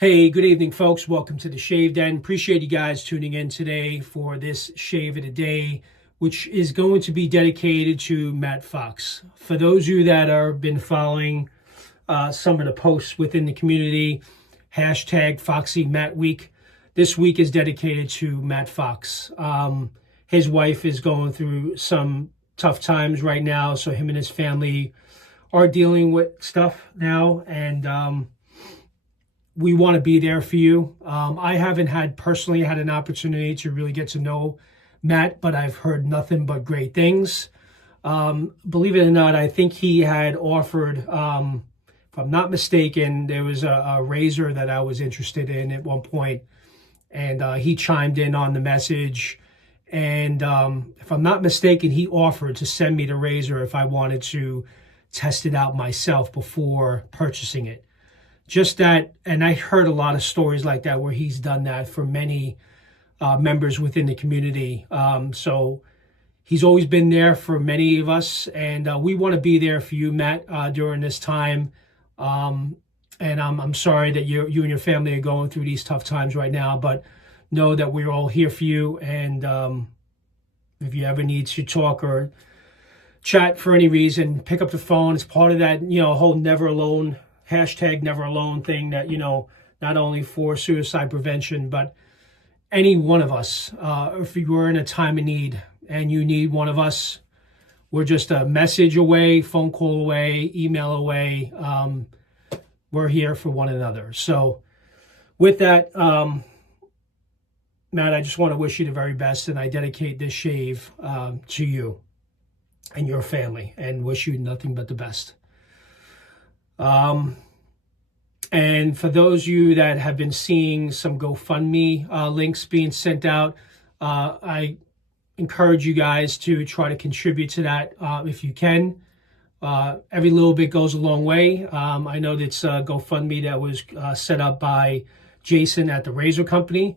Hey, good evening, folks. Welcome to the Shave Den. Appreciate you guys tuning in today for this shave of the day, which is going to be dedicated to Matt Fox. For those of you that have been following some of the posts within the community, hashtag Foxy Matt Week. This week is dedicated to Matt Fox. His wife is going through some tough times right now, so him and his family are dealing with stuff now, and we want to be there for you. I haven't personally had an opportunity to really get to know Matt, but I've heard nothing but great things. Believe it or not, I think he had offered, if I'm not mistaken, there was a razor that I was interested in at one point, and he chimed in on the message. And if I'm not mistaken, he offered to send me the razor if I wanted to test it out myself before purchasing it. Just that, and I heard a lot of stories like that where he's done that for many members within the community. So he's always been there for many of us, and we want to be there for you, Matt, during this time. And I'm sorry that you and your family are going through these tough times right now, but know that we're all here for you. And if you ever need to talk or chat for any reason, pick up the phone. It's part of that, whole never alone hashtag never alone thing that, not only for suicide prevention, but any one of us, if you were in a time of need and you need one of us, we're just a message away, phone call away, email away. We're here for one another. So with that, Matt, I just want to wish you the very best, and I dedicate this shave to you and your family, and wish you nothing but the best. And for those of you that have been seeing some GoFundMe links being sent out, I encourage you guys to try to contribute to that if you can. Every little bit goes a long way. I know that's GoFundMe that was set up by Jason at the razor company.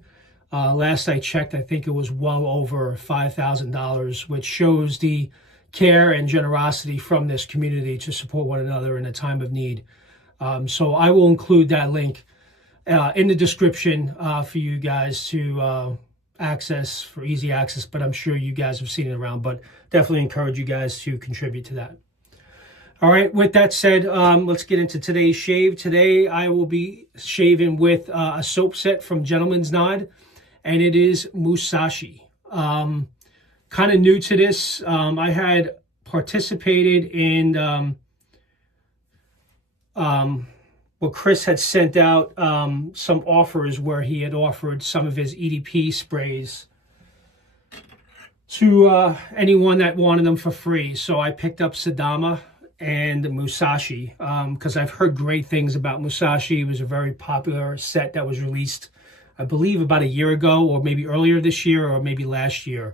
Last I checked, I think it was well over $5,000, which shows the care and generosity from this community to support one another in a time of need. So I will include that link in the description for you guys to access, for easy access, but I'm sure you guys have seen it around, but definitely encourage you guys to contribute to that. All right, with that said, let's get into today's shave. Today I will be shaving with a soap set from Gentleman's Nod, and it is Musashi. Kind of new to this. I had participated in well, Chris had sent out some offers where he had offered some of his EDP sprays to anyone that wanted them for free. So I picked up Sadama and Musashi because I've heard great things about Musashi. It was a very popular set that was released, I believe, about a year ago, or maybe earlier this year, or maybe last year.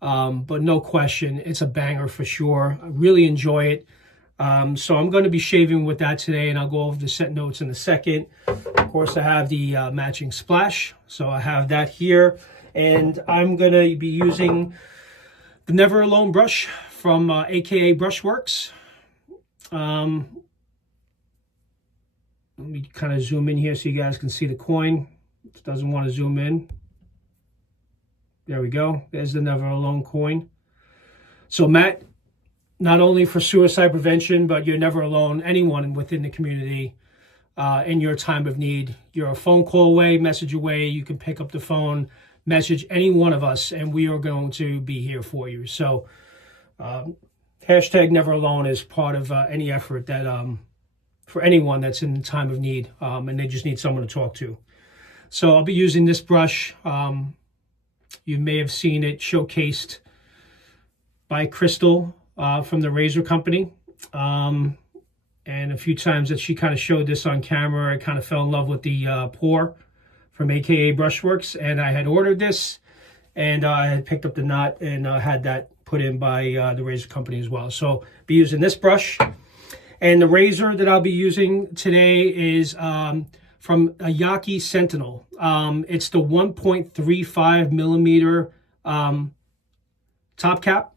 But no question, it's a banger for sure. I really enjoy it. So I'm going to be shaving with that today, and I'll go over the set notes in a second. Of course, I have the matching splash, so I have that here. And I'm going to be using the Never Alone brush from AKA Brushworx. Let me kind of zoom in here so you guys can see the coin. It doesn't want to zoom in. There we go. There's the Never Alone coin. So Matt, not only for suicide prevention, but you're never alone. Anyone within the community in your time of need, you're a phone call away, message away. You can pick up the phone, message any one of us, and we are going to be here for you. So hashtag never alone is part of any effort that for anyone that's in time of need and they just need someone to talk to. So I'll be using this brush. You may have seen it showcased by Crystal from the razor company. And a few times that she kind of showed this on camera, I kind of fell in love with the pour from AKA Brushworx. And I had ordered this, and I had picked up the knot and had that put in by the razor company as well. So be using this brush. And the razor that I'll be using today is from a YAQI Sentinel. It's the 1.35 millimeter top cap.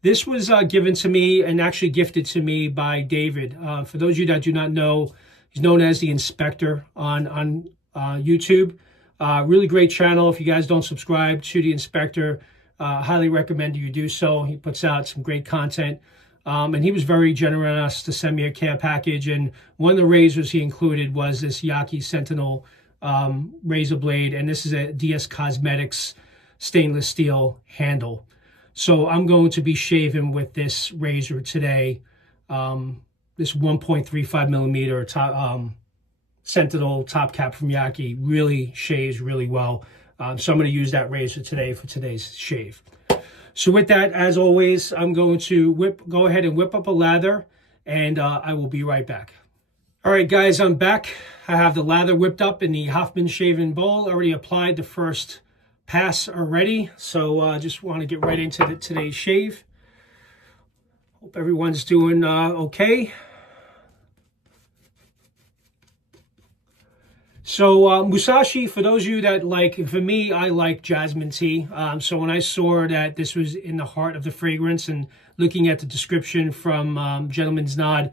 This was given to me and actually gifted to me by David. For those of you that do not know, he's known as the inspector on YouTube. Really great channel. If you guys don't subscribe to the inspector, highly recommend you do so. He puts out some great content. And he was very generous to send me a care package. And one of the razors he included was this YAQI Sentinel razor blade. And this is a DS Cosmetics stainless steel handle. So I'm going to be shaving with this razor today. This 1.35 millimeter top, Sentinel top cap from YAQI really shaves really well. So I'm going to use that razor today for today's shave. So with that, as always, I'm going to go ahead and whip up a lather, and I will be right back. All right, guys, I'm back. I have the lather whipped up in the Hoffman shaving bowl. I already applied the first pass already, so I just want to get right into today's shave. Hope everyone's doing okay. So Musashi, for those of you that like, for me, I like jasmine tea. So when I saw that this was in the heart of the fragrance and looking at the description from Gentleman's Nod,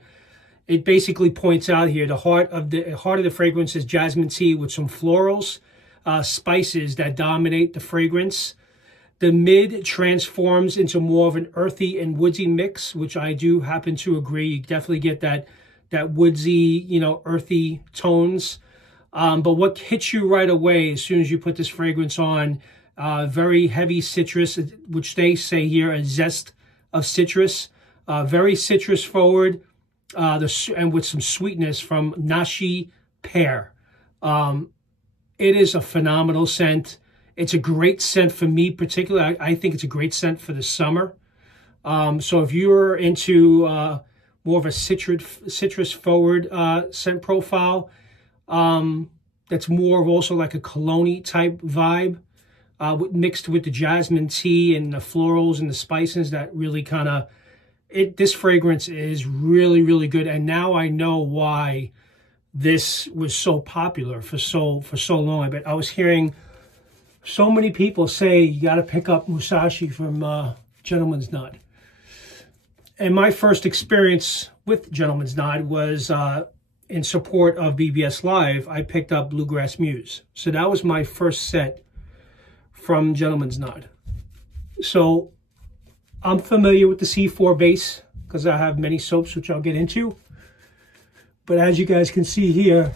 it basically points out here the heart of the fragrance is jasmine tea with some florals, spices that dominate the fragrance. The mid transforms into more of an earthy and woodsy mix, which I do happen to agree. You definitely get that woodsy, earthy tones. But what hits you right away as soon as you put this fragrance on, very heavy citrus, which they say here a zest of citrus, very citrus forward, and with some sweetness from nashi pear. It is a phenomenal scent. It's a great scent for me particularly. I think it's a great scent for the summer. So if you're into more of a citrus forward scent profile, that's more of also like a cologne type vibe, mixed with the jasmine tea and the florals and the spices that really kind of, this fragrance is really, really good. And now I know why this was so popular for so long. But I was hearing so many people say you got to pick up Musashi from Gentleman's Nod. And my first experience with Gentleman's Nod was in support of BBS Live. I picked up Bluegrass Muse. So that was my first set from Gentleman's Nod. So I'm familiar with the C4 base because I have many soaps, which I'll get into. But as you guys can see here,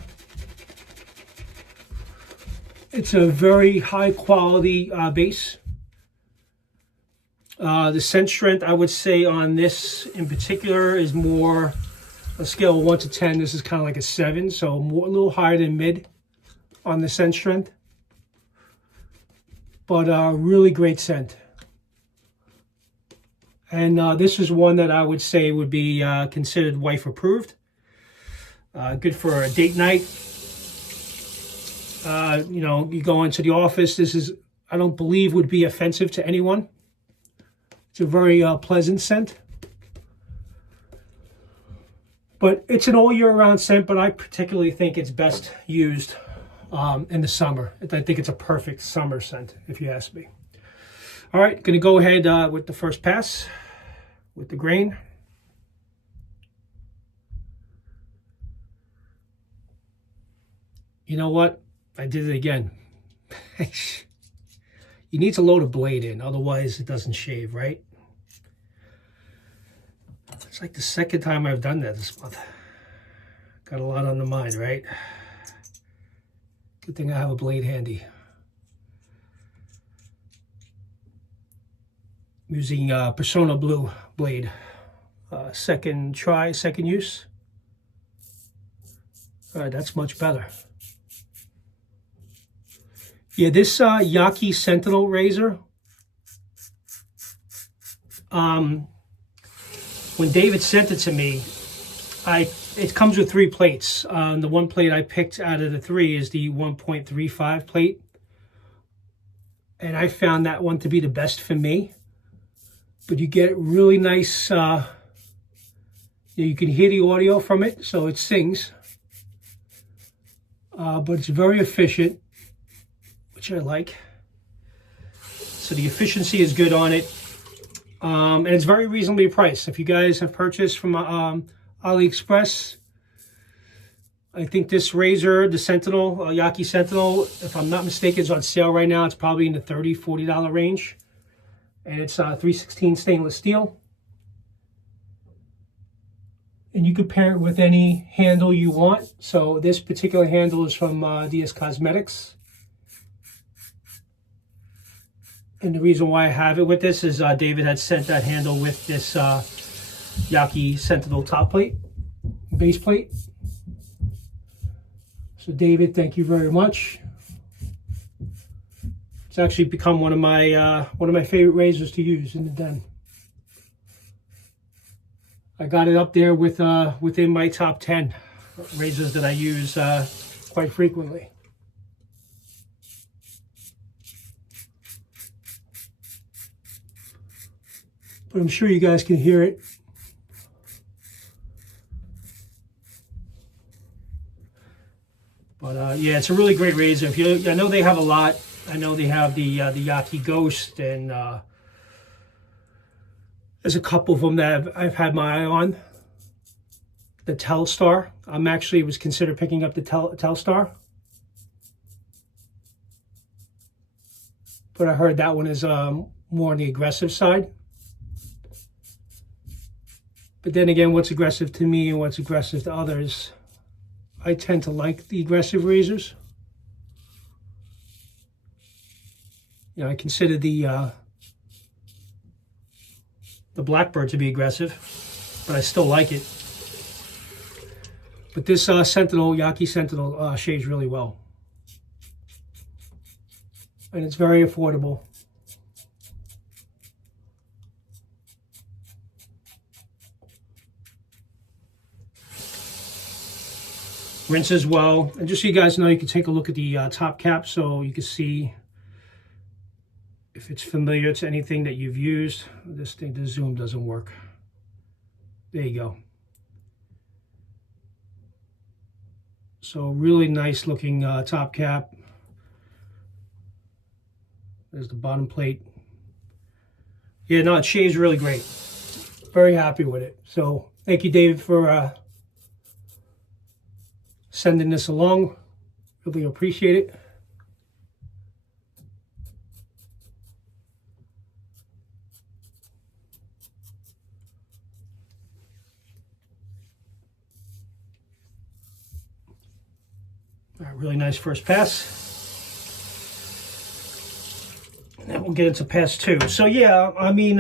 it's a very high quality base. The scent strength, I would say on this in particular is more a scale of 1 to 10. This is kind of like a 7, so a little higher than mid on the scent strength. But really great scent. And this is one that I would say would be considered wife approved. Good for a date night. You go into the office. This is, I don't believe, would be offensive to anyone. It's a very pleasant scent. But it's an all year round scent, but I particularly think it's best used in the summer. I think it's a perfect summer scent, if you ask me. All right, going to go ahead with the first pass with the grain. You know what? I did it again. You need to load a blade in, otherwise it doesn't shave, right? It's like the second time I've done that this month. Got a lot on the mind, right? Good thing I have a blade handy. I'm using Persona Blue blade. Second try, second use. All right, that's much better. Yeah, this YAQI Sentinel razor, when David sent it to me, it comes with 3 plates. The one plate I picked out of the 3 is the 1.35 plate. And I found that one to be the best for me. But you get really nice, you can hear the audio from it, so it sings. But it's very efficient, which I like. So the efficiency is good on it. And it's very reasonably priced. If you guys have purchased from AliExpress, I think this razor, the Sentinel, YAQI Sentinel, if I'm not mistaken, is on sale right now. It's probably in the $30, $40 range. And it's 316 stainless steel. And you could pair it with any handle you want. So this particular handle is from DS Cosmetics. And the reason why I have it with this is David had sent that handle with this YAQI Sentinel top plate, base plate. So David, thank you very much. It's actually become one of my favorite razors to use in the den. I got it up there with within my top 10 razors that I use quite frequently. But I'm sure you guys can hear it. But yeah, it's a really great razor. I know they have a lot. I know they have the YAQI Ghost, and there's a couple of them that I've had my eye on. The Telstar. Was considered picking up the Telstar, but I heard that one is more on the aggressive side. But then again, what's aggressive to me and what's aggressive to others, I tend to like the aggressive razors. You know, I consider the Blackbird to be aggressive, but I still like it. But this Sentinel, YAQI Sentinel, shaves really well. And it's very affordable. Rinses well. And just so you guys know, you can take a look at the top cap so you can see if it's familiar to anything that you've used. This thing, the zoom doesn't work. There you go. So really nice looking top cap. There's the bottom plate. Yeah, no, it shaves really great. Very happy with it. So thank you, David, for sending this along. Really appreciate it. All right, really nice first pass. And then we'll get into pass 2. So yeah, I mean,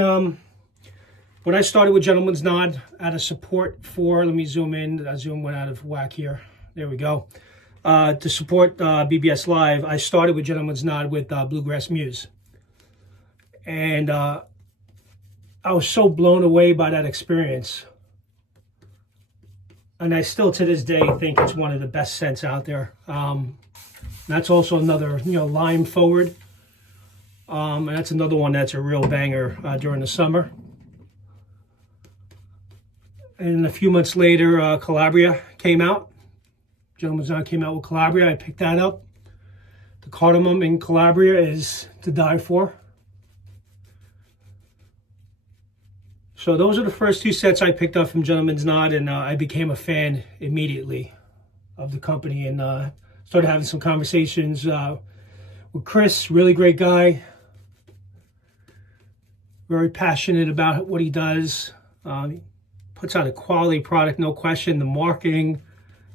when I started with Gentleman's Nod out of support for, let me zoom in, that zoom went out of whack here. There we go. To support BBS Live, I started with Gentleman's Nod with Bluegrass Muse. And I was so blown away by that experience. And I still, to this day, think it's one of the best scents out there. That's also another, lime forward. And that's another one that's a real banger during the summer. And a few months later, Calabria came out. Gentleman's Nod came out with Calabria. I picked that up. The cardamom in Calabria is to die for. So those are the first 2 sets I picked up from Gentleman's Nod, and I became a fan immediately of the company, and started having some conversations with Chris. Really great guy. Very passionate about what he does. He puts out a quality product, no question. The marketing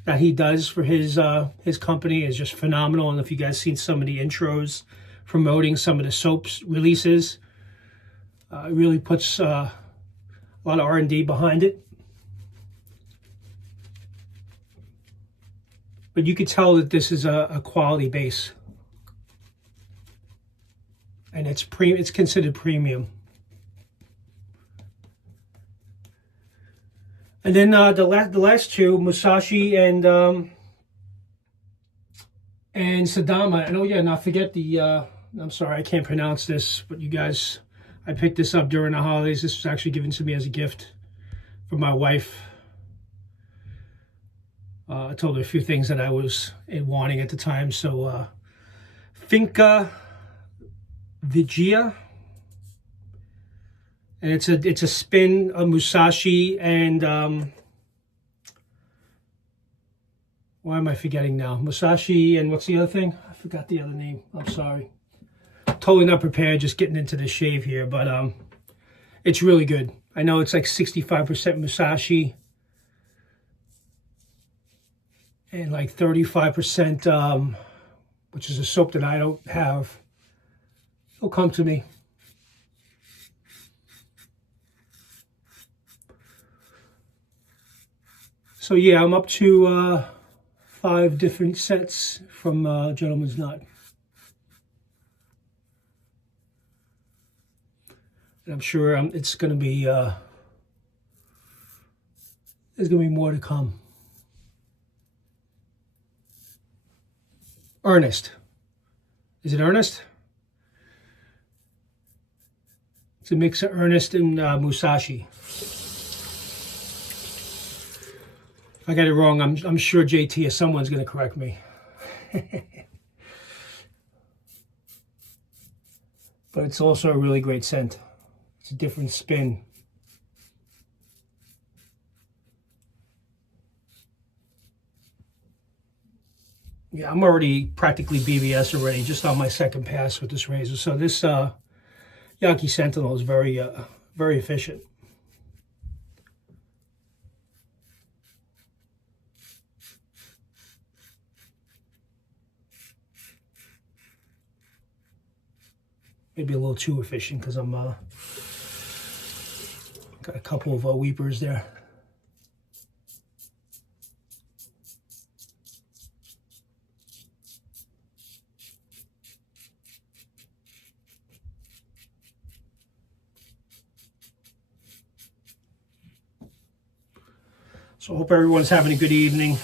that he does for his company is just phenomenal. And if you guys seen some of the intros promoting some of the soaps releases, it really puts a lot of R&D behind it. But you could tell that this is a quality base, and it's considered premium. And then the last 2, Musashi and Sadama. And oh yeah, not forget the I'm sorry, I can't pronounce this, but you guys, I picked this up during the holidays. This was actually given to me as a gift from my wife. I told her a few things that I was wanting at the time. So Finca Vigia. And it's a spin of Musashi and Why am I forgetting now? Musashi, and what's the other thing? I forgot the other name. I'm sorry. Totally not prepared, just getting into the shave here, but it's really good. I know it's like 65% Musashi and like 35%, which is a soap that I don't have. It'll come to me. So yeah, I'm up to 5 different sets from Gentleman's Knot. And I'm sure it's going to be, there's going to be more to come. Ernest. Is it Ernest? It's a mix of Ernest and Musashi. If I get it wrong, I'm sure JT or someone's going to correct me. But it's also a really great scent. It's a different spin. Yeah, I'm already practically BBS already, just on my second pass with this razor. So this YAQI Sentinel is very efficient. Maybe a little too efficient because I'm got a couple of weepers there. So I hope everyone's having a good evening.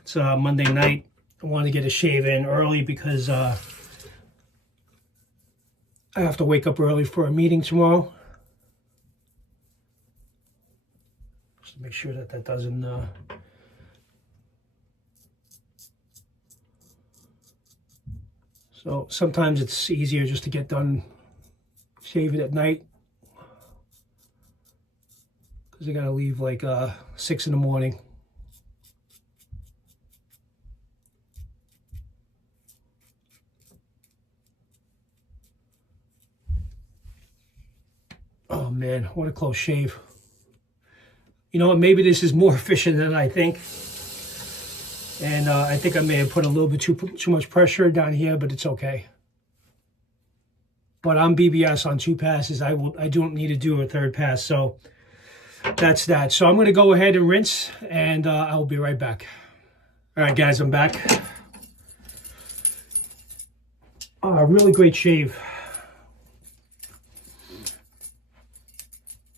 It's Monday night. I wanted to get a shave in early because I have to wake up early for a meeting tomorrow. Just to make sure that that doesn't... So sometimes it's easier just to get done, shave it at night. Because I gotta leave like 6 in the morning. Oh man, what a close shave. You know what, maybe this is more efficient than I think. And I think I may have put a little bit too much pressure down here, but it's okay. But I'm BBS on 2 passes. I don't need to do a 3rd pass, so that's that. So I'm gonna go ahead and rinse, and I'll be right back. All right, guys, I'm back. Really great shave.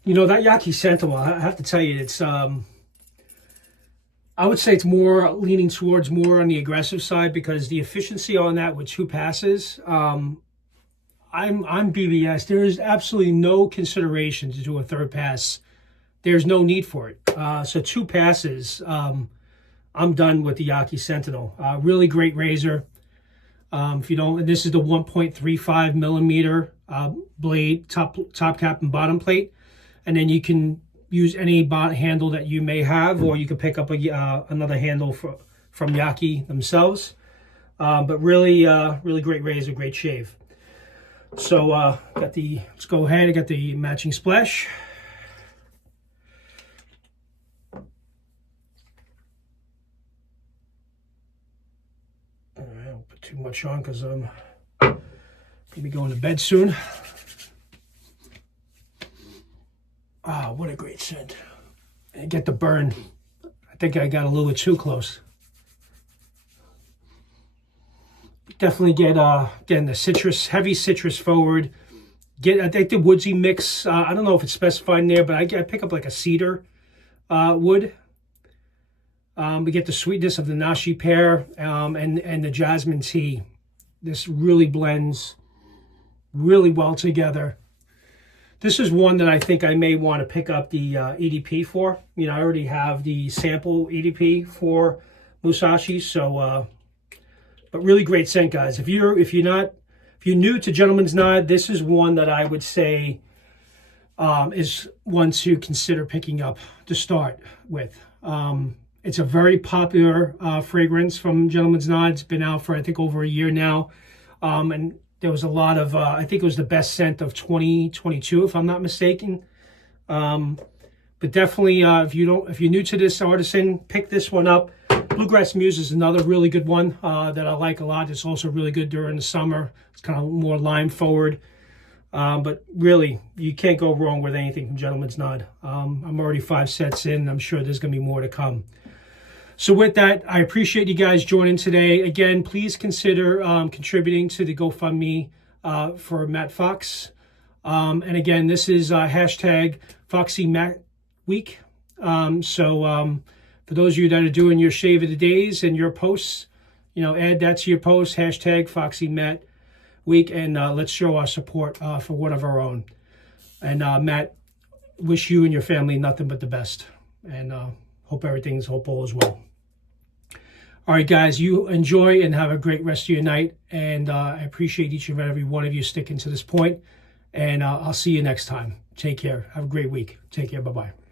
You know, that YAQI Sentinel, I have to tell you, it's I would say it's more leaning towards more on the aggressive side, because the efficiency on that with 2 passes, I'm BBS. There is absolutely no consideration to do a 3rd pass. There's no need for it. So 2 passes, I'm done with the YAQI Sentinel. Really great razor. If you don't, this is the 1.35 millimeter blade, top cap and bottom plate. And then you can use any handle that you may have, or you can pick up another handle from YAQI themselves. But really, really great razor, great shave. So let's go ahead. I got the matching splash. All right, I don't put too much on because I'm gonna be going to bed soon. Ah, what a great scent. And get the burn. I think I got a little bit too close. Definitely get getting the citrus, heavy citrus forward. I think the woodsy mix, I don't know if it's specified in there, but I pick up like a cedar wood. We get the sweetness of the nashi pear and the jasmine tea. This really blends really well together. This is one that I think I may want to pick up the EDP for. You know, I already have the sample EDP for Musashi, so but really great scent, guys. If you're new to Gentleman's Knot, this is one that I would say is one to consider picking up to start with. It's a very popular fragrance from Gentleman's Nod. It's been out for, I think, over a year now. And there was a lot of, I think it was the best scent of 2022, if I'm not mistaken. But definitely, if you're new to this artisan, pick this one up. Bluegrass Muse is another really good one that I like a lot. It's also really good during the summer. It's kind of more lime forward. But really, you can't go wrong with anything from Gentleman's Nod. I'm already 5 sets in. I'm sure there's going to be more to come. So with that, I appreciate you guys joining today. Again, please consider contributing to the GoFundMe for Matt Fox. And again, this is hashtag Foxy Matt Week. For those of you that are doing your shave of the days and your posts, add that to your post, hashtag Foxy Matt Week, and let's show our support for one of our own. And Matt, wish you and your family nothing but the best, and hope all is well. All right, guys, you enjoy and have a great rest of your night, and I appreciate each and every one of you sticking to this point, and I'll see you next time. Take care. Have a great week. Take care. Bye-bye.